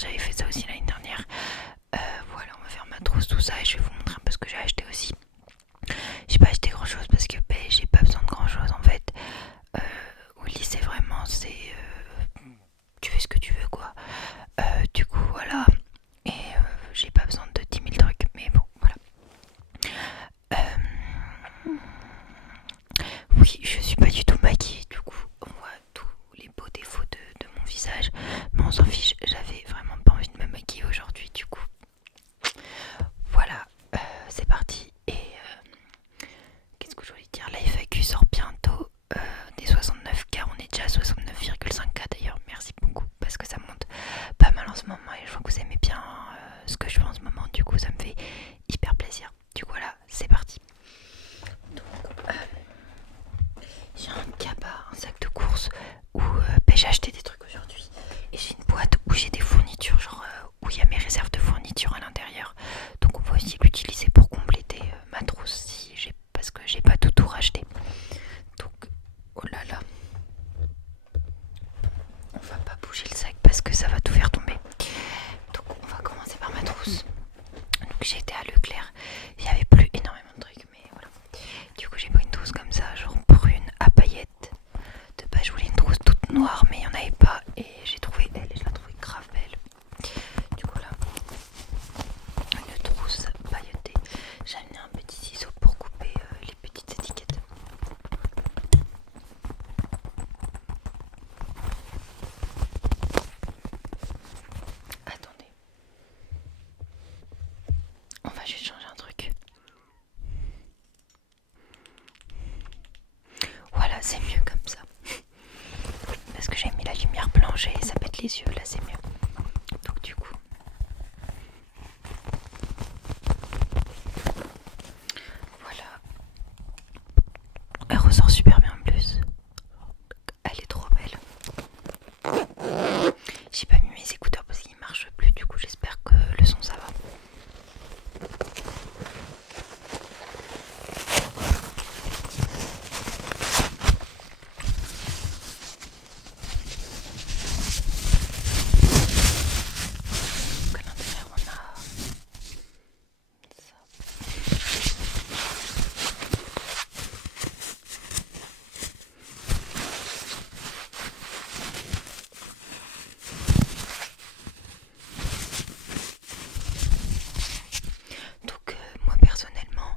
j'avais fait ça aussi l'année dernière. Voilà, on va faire ma trousse, tout ça, et je vais vous montrer un peu ce que j'ai acheté aussi. J'ai pas acheté grand chose parce que j'ai pas besoin de grand chose en fait. Au lycée, vraiment, tu fais ce que tu veux quoi. Du coup, voilà. Et j'ai pas besoin de 10 000 trucs, mais bon, voilà. Oui, je suis pas du tout maquillée, du coup, on voit tous les beaux défauts de mon visage. Mais on s'en fiche, j'avais vraiment pas envie de me maquiller aujourd'hui, du coup. Voilà, c'est parti. Et qu'est-ce que je voulais dire? La FAQ sort bientôt des 69K, on est déjà à 69,5K d'ailleurs. Merci beaucoup parce que ça monte pas mal en ce moment et je vois que vous aimez bien ce que je fais en ce moment. Du coup, ça me fait hyper plaisir. Du coup, voilà, c'est parti. Donc, j'ai un cabas, un sac de courses où j'ai acheté des trucs aujourd'hui. Et j'ai une boîte où j'ai des fournitures, genre où il y a mes réserves de fournitures à l'intérieur. Donc on va aussi l'utiliser pour compléter ma trousse si parce que j'ai pas tout racheté. Donc, oh là là. On va pas bouger le sac parce que ça va tout faire tomber. Donc on va commencer par ma trousse. Donc j'ai été à Leclerc. Il y avait plus énormément de trucs, mais voilà. Du coup j'ai pris une trousse comme ça, genre brune à paillettes. De base je voulais une trousse toute noire, mais il y en avait pas et j'ai trouvé elle et je la trouvais grave belle. Du coup là, une trousse pailletée. J'ai amené un petit ciseau pour couper les petites étiquettes. Attendez. On va juste changer un truc. Voilà, c'est mieux comme ça. Parce que j'ai mis la lumière blanche et ça pète les yeux, là c'est mieux. Donc du coup, voilà. Elle ressort super bien en plus. Elle est trop belle. J'ai pas mis mes écouteurs parce qu'ils marchent plus, du coup j'espère que le son ça va. Donc à l'intérieur on a ça. Donc moi personnellement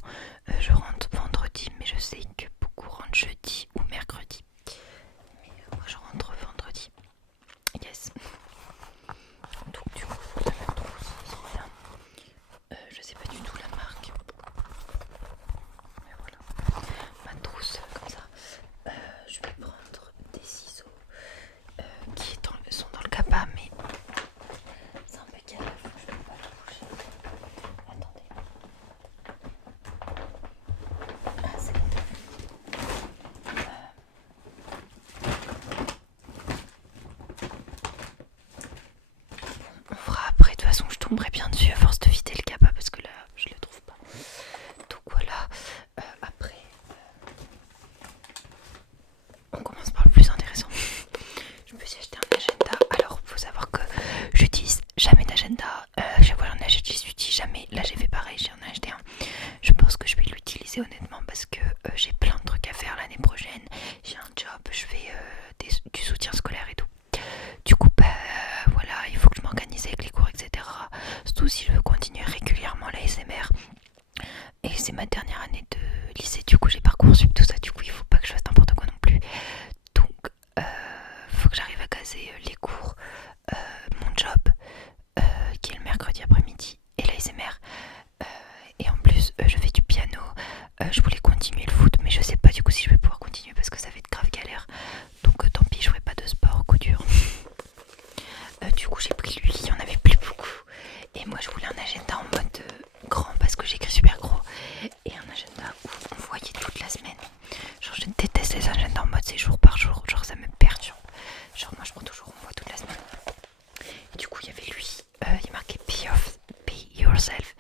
je rentre vendredi, mais je sais que beaucoup rentrent jeudi ou mercredi. Mais moi je rentre vendredi. Yes. Donc du coup la même trousse sans rien. Je sais pas du tout la marque. Mais voilà. Ma trousse comme ça. Je vais prendre des ciseaux qui sont dans le cabas, mais c'est un peu galère, je peux pas le bouger. Attendez. Ah, c'est bon. On fera après, de toute façon je tomberai bien dessus à force de vider le cabas parce que là je le trouve pas. Donc voilà, après on commence par le plus intéressant. Je me suis acheté un agenda. Alors faut savoir que j'utilise jamais d'agenda. Chaque fois j'en achète, j'y jamais. Là j'ai fait pareil, j'en ai acheté un. Je pense que je vais l'utiliser honnêtement parce que j'ai plein de trucs à faire l'année prochaine. J'ai un job, je fais du soutien scolaire et tout. Du coup voilà, il faut que je m'organise avec les cours, etc. Surtout si je veux continuer régulièrement la SMR. Et c'est ma dernière année de lycée, du coup j'ai Parcoursup, tout ça, du coup il faut pas que je fasse n'importe quoi non plus. Donc faut que j'arrive à caser les cours, mon job qui est le mercredi après-midi et la SMR. Et en plus je fais du piano, je voulais continuer le foot mais je sais pas du coup si je vais pouvoir continuer parce que ça va être grave galère. Donc tant pis, je ferai pas de sport, coup dur. Du coup j'ai pris lui, il y en avait plus beaucoup. Et moi je voulais un agenda en mode grand parce que j'écris super gros. Et un agenda où on voyait toute la semaine. Genre je déteste les agendas en mode c'est jour par jour, genre ça me perturbe. Genre moi je prends toujours on voit toute la semaine. Et du coup il y avait lui, il marquait be yourself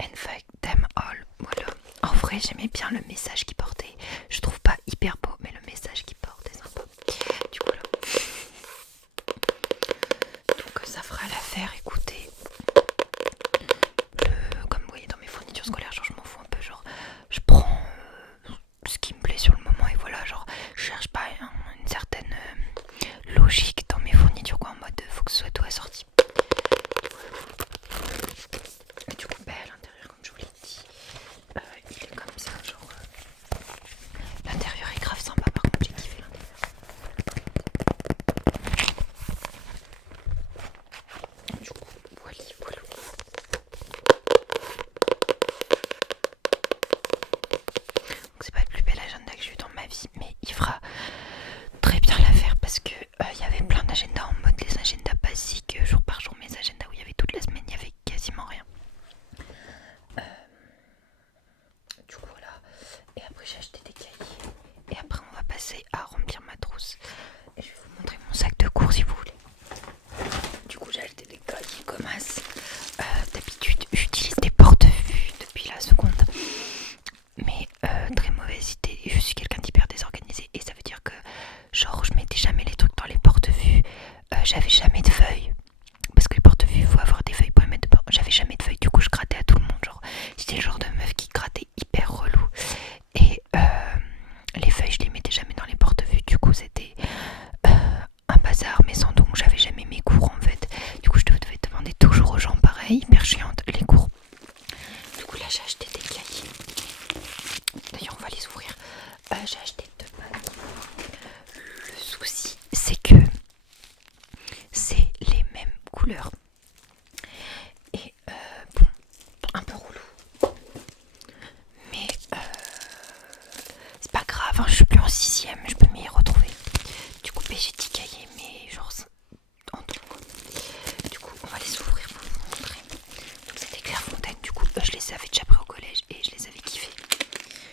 and fuck them all. Voilà. En vrai j'aimais bien le message qu'il portait. Je trouve pas hyper beau mais le message qu'il porte est sympa. Du coup là. Donc ça fera la faire, écoutez, comme vous voyez dans mes fournitures scolaires, genre je m'en fous un peu, genre je prends ce qui me plaît sur le moment et voilà, genre je cherche pas une certaine logique dans mes fournitures, quoi, en mode faut que ce soit tout assorti. Et du coup, à l'intérieur, comme je vous l'ai dit, il est comme ça, genre l'intérieur est grave sympa, par contre j'ai kiffé l'intérieur. Du coup, voilà. Donc c'est pas le plus bel agenda que j'ai eu dans ma vie, mais il fera très bien l'affaire parce que il y avait plein d'agendas en mode les agendas basiques, jour par jour, mes agendas où il y avait toute la semaine, il y avait quasiment rien. Du coup voilà, et après j'ai acheté des cahiers et après on va passer à remplir ma trousse et je vais vous montrer mon sac de cours si vous voulez. Du coup j'ai acheté des cahiers comme as. D'habitude j'utilise des porte-vue depuis la seconde, mais très mauvaise idée, je suis quelqu'un d'hyper désorganisé et ça veut dire que genre je mettais jamais les trucs dans les porte-vue, j'avais jamais de feuilles. Parce que le porte-vue, il faut avoir des feuilles pour les mettre dedans. J'avais jamais de feuilles, du coup je grattais à tout le monde. Genre, j'étais le genre de meuf qui grattait hyper relou. Et les feuilles, je les mettais jamais dans les porte-vues. Du coup, c'était un bazar. Mais sans donc, j'avais jamais mes cours en fait. Du coup, je devais demander toujours aux gens pareil, hyper chiante, les cours. Du coup, là, j'ai acheté des cahiers. D'ailleurs, on va les ouvrir. J'ai acheté 2 pattes. Le souci, c'est que c'est les mêmes couleurs. Et bon, un peu relou. Mais c'est pas grave, hein, je suis plus en 6ème, je peux m'y retrouver. Du coup, j'ai 10 cahiers, mais genre en tout quoi. Du coup, on va les ouvrir pour vous montrer. Donc c'est des Clairefontaine, du coup, je les avais déjà pris au collège et je les avais kiffés.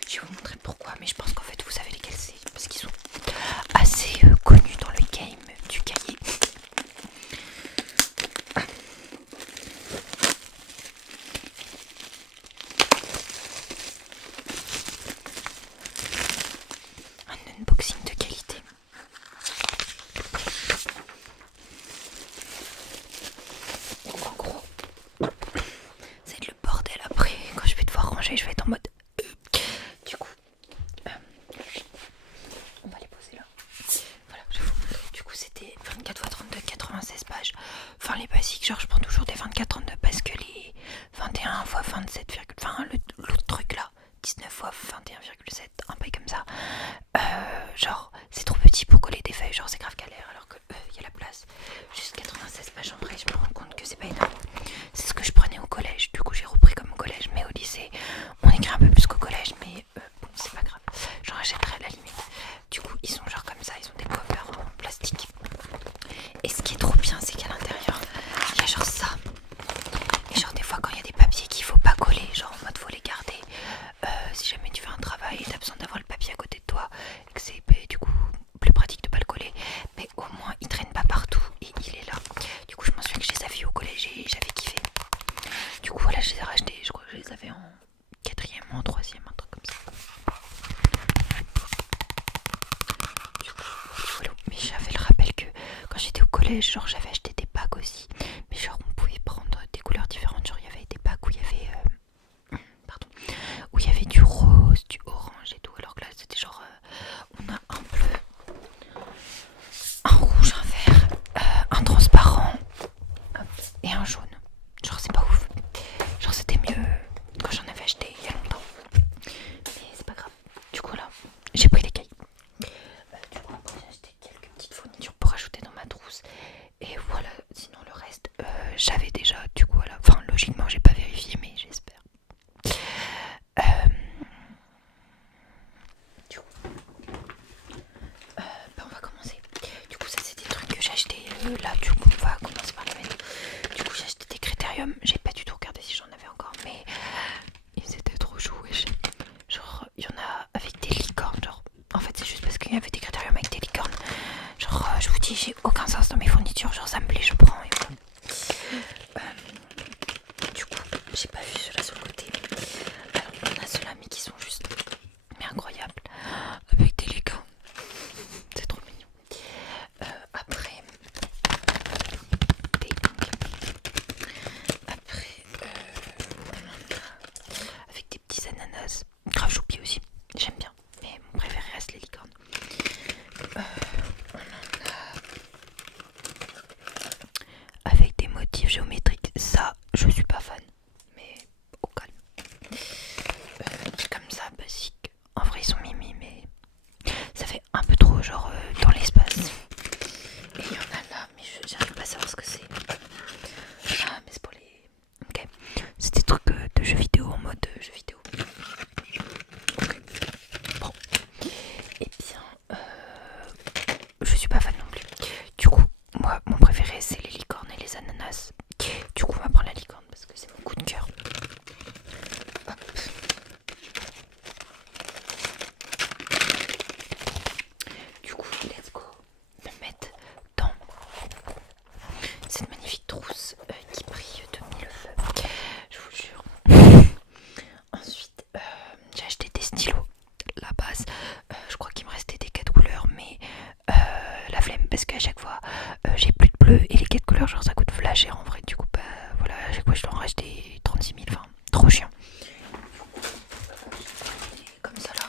Je vais vous montrer pourquoi, mais je pense qu'en fait vous savez lesquels c'est. Parce qu'ils sont assez connus dans le game du cahier. Un unboxing de qualité. En gros, ça va être le bordel après. Quand je vais devoir ranger, je vais être en mode du coup, on va les poser là. Voilà, je vais vous montrer. Du coup, c'était 24 x 32, 96 pages. Enfin, les basiques, genre je prends toujours des 24-32 parce que les 21 x 27, enfin l'autre truc là, 19 x 21,7, un peu comme ça. Genre, c'est trop petit pour coller des feuilles, genre c'est grave galère alors que il y a la place. Juste 96 pages en vrai, je me rends compte que c'est pas énorme. C'est ce que je prenais au collège, du coup j'ai repris comme au collège, mais au lycée, on écrit un peu plus qu'au collège, mais bon, c'est pas grave. J'en rachèterai à la limite. Du coup, ils sont genre comme ça, ils ont des covers en plastique. Et ce qui est trop bien, c'est qu'à l'intérieur, il y a genre ça. Et genre des fois quand il y a des papiers qu'il faut pas coller, genre en mode faut les garder. Si jamais tu fais un travail et t'as besoin d'avoir le papier à côté de toi, et que c'est du coup plus pratique de pas le coller, mais au moins il traîne pas partout et il est là. Du coup je m'en souviens que je les avais eu au collège et j'avais kiffé. Du coup voilà, je les ai rachetés, je crois que je les avais en 4ème ou en 3ème, un truc comme ça. Du coup, voilà. Mais j'avais le rappel que quand j'étais au collège, genre j'avais acheté des packs aussi, mais genre on pouvait prendre des couleurs différentes, genre il y avait des packs où il y avait où il y avait du rose, du orange et tout, alors que là c'était genre on a un bleu, un rouge, un vert, un transparent et un jaune. Genre c'est pas ouf, genre c'était mieux quand j'en avais acheté il y a longtemps, mais c'est pas grave. Du coup là j'ai pris les cahiers. Du coup après j'ai acheté quelques petites fournitures pour ajouter dans ma trousse et voilà, sinon le reste j'avais déjà, du coup voilà, enfin logiquement j'ai pas vérifié mais j'espère. Du coup, on va commencer. Du coup ça c'est des trucs que j'ai acheté là, du coup on va commencer par les mettre. Du coup j'ai acheté des critériums, j'ai pas du tout regardé si j'en avais encore, mais ils étaient trop chauds. Genre il y en a avec des licornes, genre en fait c'est juste parce qu'il y avait des critériums avec des licornes. Genre je vous dis j'ai aucun sens dans mes fournitures, genre ça me plaît je prends et voilà. Du coup j'ai pas vu ceux-là sur le côté. Alors on a ceux-là mais qui sont juste mais incroyables avec des licornes. C'est trop mignon. Après des ça je suis pas fan, mais au calme. Comme ça, basique. En vrai, ils sont mimi, mais ça fait un peu trop, genre dans l'espace. Et il y en a là, mais j'arrive pas à savoir ce que c'est. Ah, mais c'est pour les. Ok. C'est des trucs de jeux vidéo en mode jeux vidéo. Ok. Bon. Et bien, je suis pas fan non plus. Du coup, moi, mon préféré, c'est les licornes et les ananas. Du coup, on va prendre la licorne parce que c'est mon coup de cœur. Hop. Du coup, let's go le mettre dans cette magnifique trousse qui brille de mille feux. Je vous jure. Ensuite, j'ai acheté des stylos. La base, je crois qu'il me restait des 4 couleurs, mais la flemme parce qu'à chaque fois j'ai plus de bleu et les 4 couleurs, genre ça coûte flash cher en vrai. Du coup, bah voilà, à chaque fois je dois en racheter 36 000, enfin, trop chiant. Comme ça là,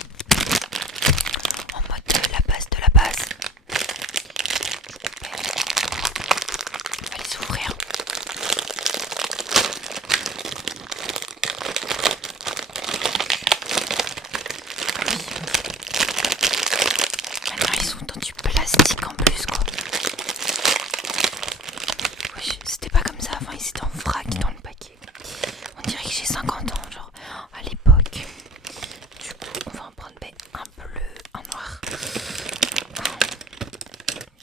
en mode la base de la base. On va les ouvrir. Maintenant ils sont dans du plastique en plus quoi. Oui, c'était pas comme ça avant, ils étaient en vrac dans le paquet. On dirait que j'ai 50 ans genre à l'époque. Du coup on va en prendre un bleu, un noir,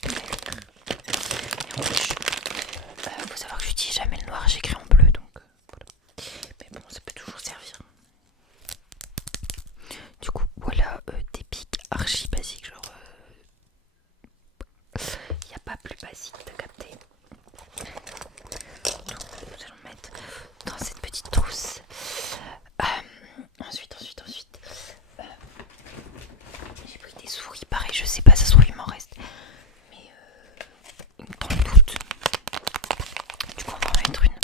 un vert et en rouge. Faut savoir que j'utilise jamais le noir, j'écris en bleu donc voilà. Mais bon ça peut toujours servir. Du coup voilà des pics archi basiques genre il n'y a pas plus basique, t'as capté. Donc nous allons mettre dans cette petite trousse. Ensuite j'ai pris des souris, pareil je sais pas, ça se trouve il m'en reste. Mais dans le doute. Du coup on va en mettre une.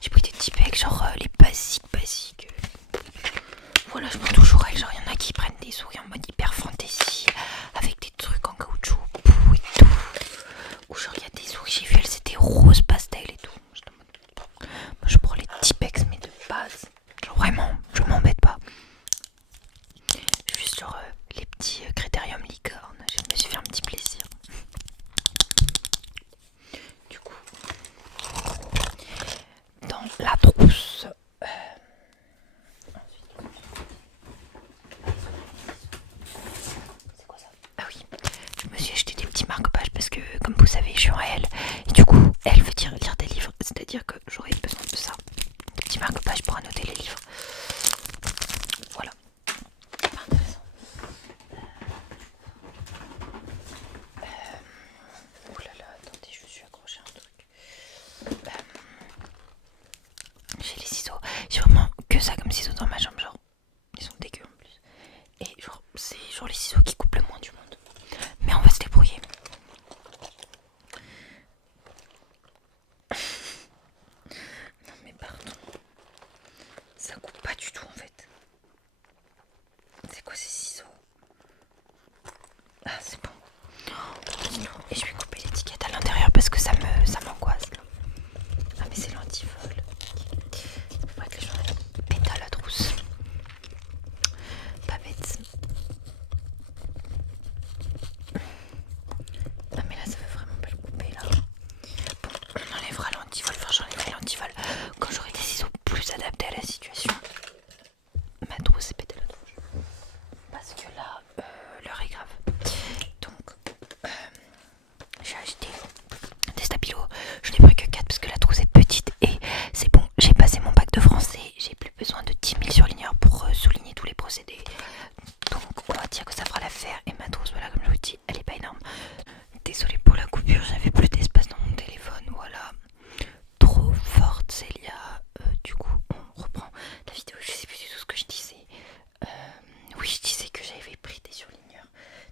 J'ai pris des petits pecs, genre les basiques. Voilà, je prends toujours elles, genre il y en a qui prennent des souris en mode hyper fantasy avec des trucs en caoutchouc, poux et tout. Ou genre il y a des souris, j'ai vu elles c'était rose pastel et tout. Moi je prends les Tipex mais de base. Genre vraiment, je m'embête pas. Juste genre les petits critérium licorne, je me suis fait un petit plaisir. Du coup, dans la trousse. C'est quoi ça? Ah oui, je me suis acheté des petits marque-pages parce que comme vous savez je suis en L. Et du coup, elle veut dire lire des livres. C'est-à-dire que j'aurais besoin de ça. Des petits marque-pages pour annoter les livres. Voilà. Pas intéressant. Oh là là, attendez, je me suis accroché à un truc. J'ai les ciseaux. J'ai vraiment que ça comme ciseaux dans ma chambre. Genre, ils sont dégueux en plus. Et genre, c'est genre les ciseaux qui coupent le moins du monde. Mais on va se débrouiller. Non mais pardon. Ça coupe pas du tout en fait. C'est quoi ces ciseaux? Ah c'est bon. Et je vais couper l'étiquette à l'intérieur parce que ça m'angoisse là. Ah mais c'est l'antivol. Faut pas que les gens pètent à la trousse. Pas bête. Ah mais là ça veut vraiment pas le couper là. Bon, on enlèvera l'antivol, enfin j'enlèverai l'antivol quand j'aurai des ciseaux plus adaptés à la situation. Ma trousse s'est pété la tronche. Parce que là, l'heure est grave. Donc, j'ai acheté des stabilos. Je n'ai pris que 4 parce que la trousse est petite. Et c'est bon, j'ai passé mon bac de français. J'ai plus besoin de 10 000 surligneurs pour souligner tous les procédés. Donc, on va dire que ça fera l'affaire. Et ma trousse, voilà, comme je vous dis, elle est pas énorme. Désolée pour la coupure, j'avais plus d'espace dans mon téléphone. Voilà. Trop forte, Célia. Du coup, on reprend la vidéo. Je sais plus du tout ce que je disais. Oui, je disais que j'avais pris des surligneurs.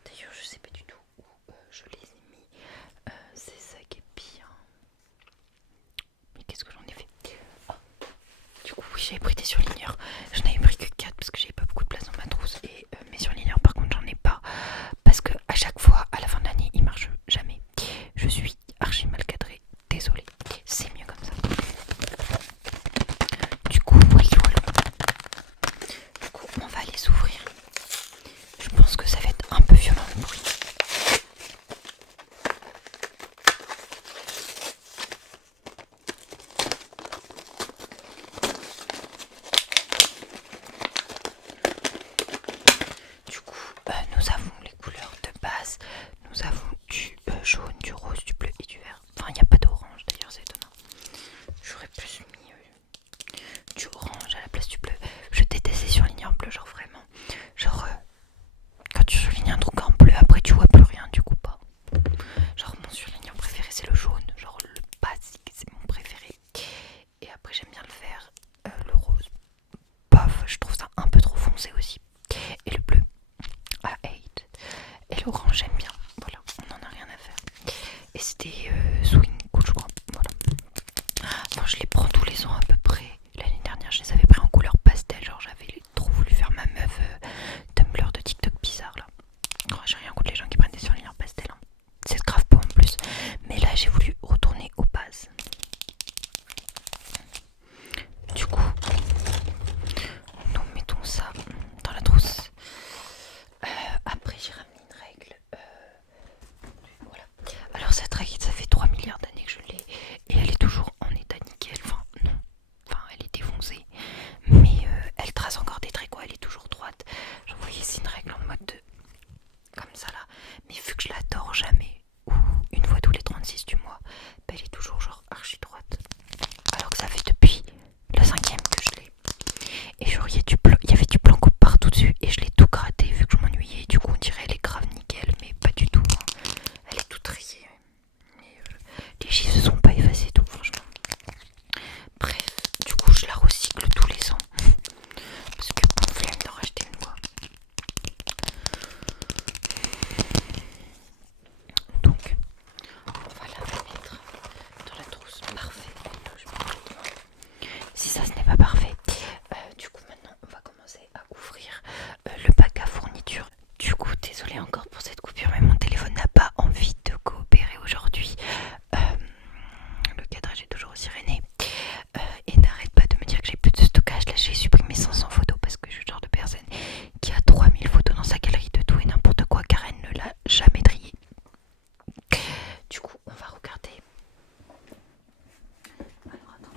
D'ailleurs, je sais pas du tout où je les ai mis. C'est ça qui est bien. Mais qu'est-ce que j'en ai fait? Du coup, oui, j'avais pris des surligneurs. Je n'avais pris que 4 parce que j'avais pas beaucoup de place dans ma trousse. Et mes surligneurs, par contre, j'en ai pas. Parce que à chaque fois, à la fin de l'année, ils marchent jamais. Je suis archi mal cadrée. Désolée. et c'était Swing Cool, je crois. Voilà. Enfin, je les prends tous les ans à peu près. L'année dernière, je les avais pris en couleur pastel. Genre, j'avais trop voulu faire ma meuf Tumblr de TikTok bizarre là. Oh, j'ai rien contre les gens qui prennent des surligneurs pastel. Hein. C'est grave beau en plus. Mais là, j'ai voulu retourner aux bases. Du coup, nous mettons ça dans la trousse. Après, j'ai ramené une règle. Voilà. Alors, cette règle, ça fait 3 milliards d'années que je l'ai. Et elle est toujours en état nickel. Enfin, non. Enfin, elle est défoncée. Mais elle trace encore des traits, quoi. Elle est toujours droite. Genre, vous voyez, c'est une règle en mode comme ça là. Mais vu que je la tords jamais, ou une fois tous les 36 du mois, bah, elle est toujours genre archi droite. Alors que ça fait depuis la 5ème que je l'ai. Et genre, il y avait du blanc partout dessus. Et je l'ai tout gratté vu que je m'ennuyais. Du coup, on dirait elle est grave nickel. Mais pas du tout. Hein. Elle est toute rayée. Mais les gifs se sont pas effacés, donc franchement. Bref, du coup, je la recycle tous les ans. Parce que on flemme d'en racheter une fois. Donc, on va la mettre dans la trousse. Parfait. Si ça, ce n'est pas parfait. Du coup, maintenant, on va commencer à ouvrir le bac à fourniture. Du coup, désolé encore pour cette coupure, mais mon téléphone n'a pas envie de coopérer aujourd'hui. Le cadrage est toujours siréné. Et n'arrête pas de me dire que j'ai plus de stockage. Là, j'ai supprimé 500 photos parce que je suis le genre de personne qui a 3000 photos dans sa galerie de tout et n'importe quoi car elle ne l'a jamais trié. Du coup, on va regarder. Alors, attends.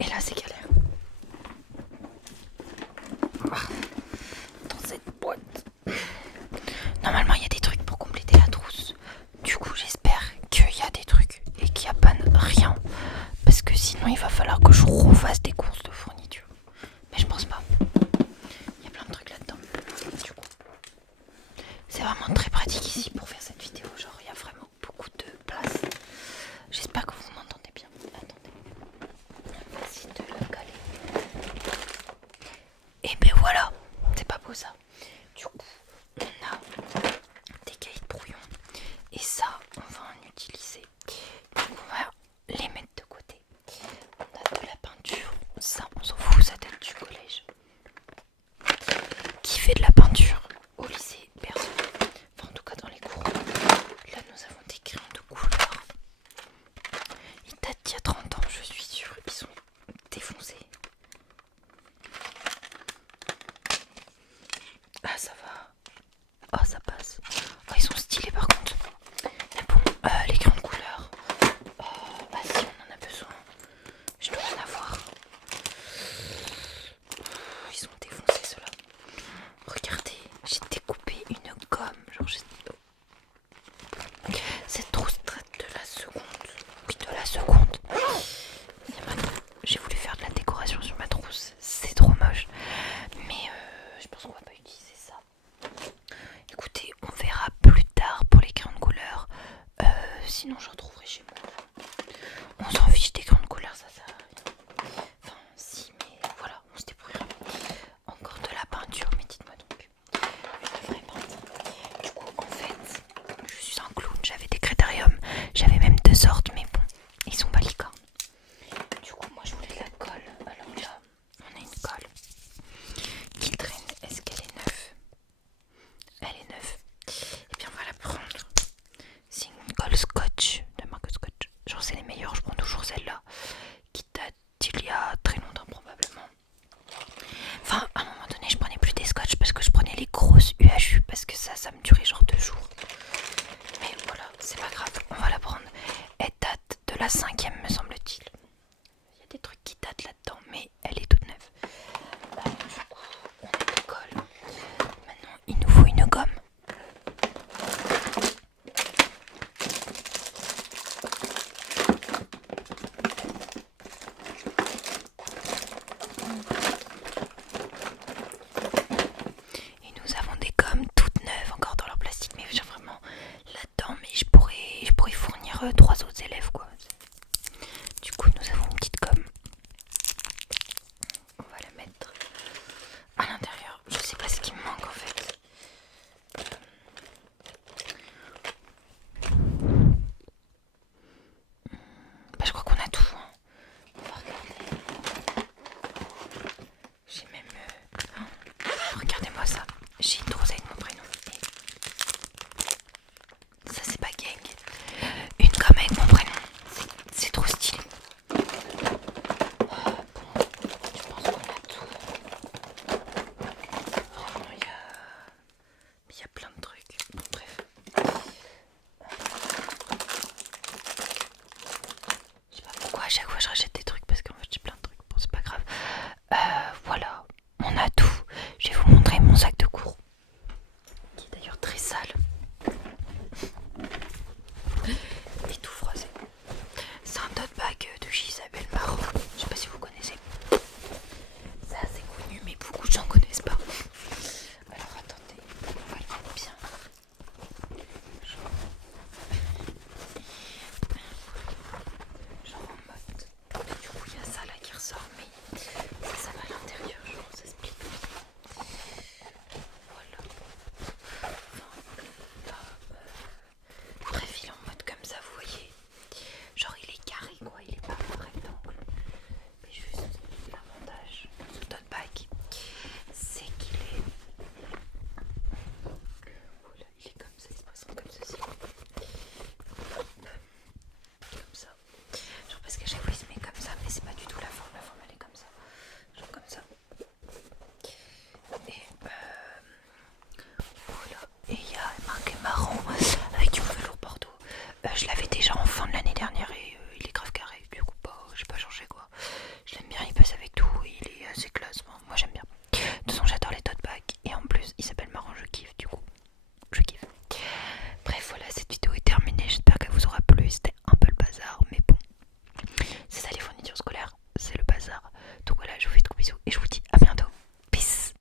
Et là, c'est galère. Dans cette boîte. Normalement, il y a des trucs pour compléter la trousse. Du coup, j'espère qu'il y a des trucs et qu'il n'y a pas rien. Parce que sinon, il va falloir que je refasse des courses de fourniture. Mais je pense pas. Il y a plein de trucs là-dedans. Du coup, c'est vraiment très pratique ici pour faire cette vidéo. Genre, il y a vraiment beaucoup de place. J'espère que vous m'entendez bien. Attendez. On va essayer de le caler. Et ben voilà. C'est pas beau ça. Du coup, on a des cahiers de brouillon. Et ça, on va en utiliser. Donc, on va les mettre de côté. On a de la peinture. Ça, on s'en fout, ça date du collège. Qui fait de la peinture au lycée? Personne. Enfin, en tout cas, dans les cours. Là, nous avons des crayons de couleur. Ils datent d'il y a 30 ans, je suis sûre. Ils sont défoncés. Ah, ça va. Ah, ça passe. Oh, ils sont stylés par contre. Mais bon, les crayons de couleur. Ah si, on en a besoin. Je dois en avoir. Ils sont défoncés ceux-là. Regardez, j'ai découpé une gomme. Genre, cette trousse traite de la seconde. Oui, de la seconde. J'ai voulu faire de la décoration sur ma trousse. C'est trop moche. Mais je pense qu'on va pas utiliser ça. Écoutez, on verra plus tard pour les crayons de couleur. Sinon, j'en trouverai chez moi. On s'en fiche des crayons de couleur, ça sert à rien. Enfin, si, mais voilà, on se débrouillera. Encore de la peinture, mais dites-moi donc. Une vraie peinture. Du coup, en fait, je suis un clown. J'avais des critériums. J'avais même 2 sortes, mais bon, ils sont pas licornes. Du coup, moi, je voulais de la colle. Alors là, on a une colle qui traîne. Est-ce qu'elle est neuve? Elle est neuve. Et bien, on va la prendre. C'est une colle Scotch, de marque Scotch. Genre, c'est les meilleures. Je prends toujours celle-là, qui date d'il y a très longtemps, probablement. Enfin, à un moment donné, je prenais plus des Scotch parce que je prenais les grosses UHU parce que ça me durait genre 2 jours. Mais voilà, c'est pas grave. On va la prendre. Elle date de la 5ème, me semble-t-il. Il y a des trucs qui datent là-dedans, mais elle est toute neuve. Du coup, on a une colle. Maintenant, il nous faut une gomme. Et nous avons des gommes toutes neuves encore dans leur plastique, mais j'ai vraiment là-dedans. Mais je pourrais fournir 3 autres élèves, quoi. Du coup, nous avons une petite gomme. On va la mettre à l'intérieur. Je sais pas ce qui me manque en fait. dernière